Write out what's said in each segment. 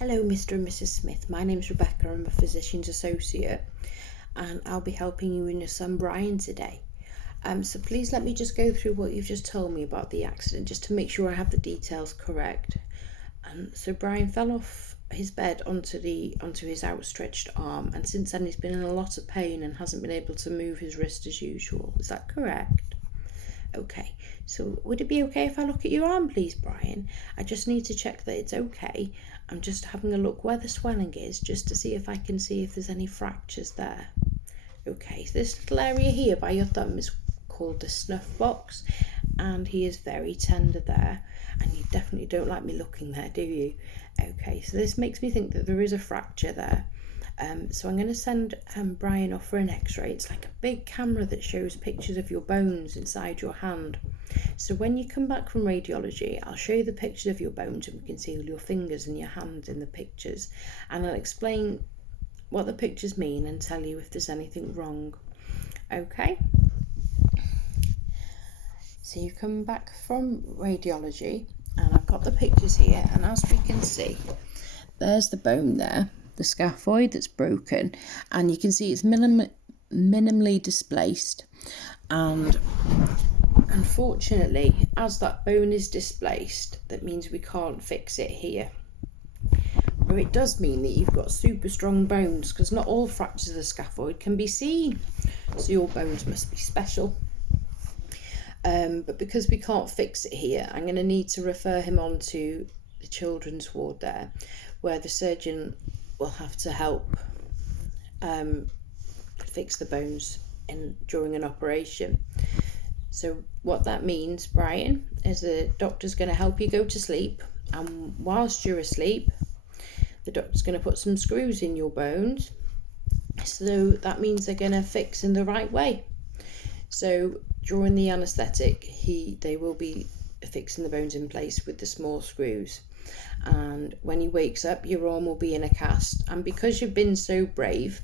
Hello, Mr. and Mrs. Smith. My name's Rebecca. I'm a physician's associate, and I'll be helping you and your son Brian today. So please let me just go through what you've just told me about the accident, just to make sure I have the details correct. So Brian fell off his bed onto his outstretched arm, and since then he's been in a lot of pain and hasn't been able to move his wrist as usual. Is that correct? Okay, so would it be okay if I look at your arm, please, Brian? I just need to check that it's okay. I'm just having a look where the swelling is, just to see if I can see if there's any fractures there. Okay, so this little area here by your thumb is called the snuff box, and he is very tender there, and you definitely don't like me looking there, do you? Okay, so this makes me think that there is a fracture there. So I'm going to send Brian off for an x-ray. It's like a big camera that shows pictures of your bones inside your hand. So when you come back from radiology, I'll show you the pictures of your bones, and we can see all your fingers and your hands in the pictures, and I'll explain what the pictures mean and tell you if there's anything wrong. Okay? So you come back from radiology, and I've got the pictures here, and as we can see, there's the bone there, the scaphoid that's broken, and you can see it's minimally displaced, and unfortunately, as that bone is displaced, that means we can't fix it here. But it does mean that you've got super strong bones, because not all fractures of the scaphoid can be seen, so your bones must be special. But because we can't fix it here, I'm going to need to refer him on to the children's ward there, where the surgeon will have to help fix the bones during an operation. So what that means, Brian, is the doctor's going to help you go to sleep, and whilst you're asleep, the doctor's going to put some screws in your bones. So that means they're going to fix in the right way. So during the anaesthetic, they will be fixing the bones in place with the small screws. And when he wakes up, your arm will be in a cast. And because you've been so brave,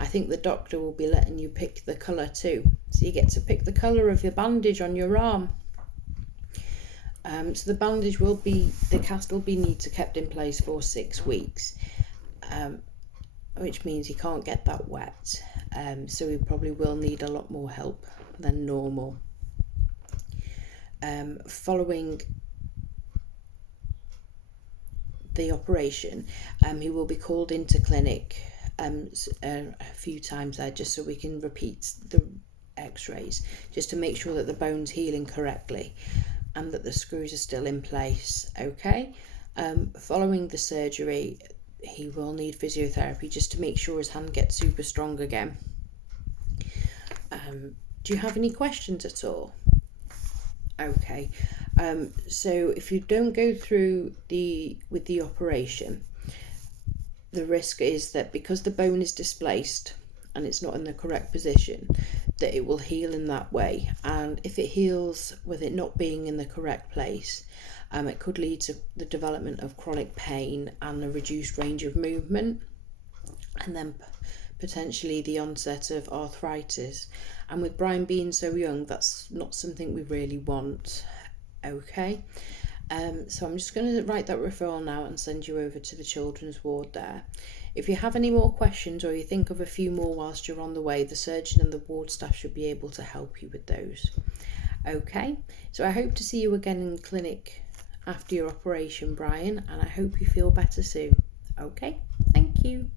I think the doctor will be letting you pick the colour too. So you get to pick the colour of the bandage on your arm. So the cast will be kept in place for 6 weeks, which means he can't get that wet. So he probably will need a lot more help than normal. Following the operation, he will be called into clinic a few times there, just so we can repeat the x-rays, just to make sure that the bone's healing correctly and that the screws are still in place. Okay, following the surgery, he will need physiotherapy just to make sure his hand gets super strong again. Do you have any questions at all? Okay, so if you don't go through with the operation, the risk is that because the bone is displaced and it's not in the correct position, that it will heal in that way. And if it heals with it not being in the correct place, it could lead to the development of chronic pain and a reduced range of movement, and then potentially the onset of arthritis. And with Brian being so young, that's not something we really want. Okay, so I'm just going to write that referral now and send you over to the children's ward there. If you have any more questions, or you think of a few more whilst you're on the way, the surgeon and the ward staff should be able to help you with those. Okay, so I hope to see you again in clinic after your operation, Brian, and I hope you feel better soon. Okay, thank you.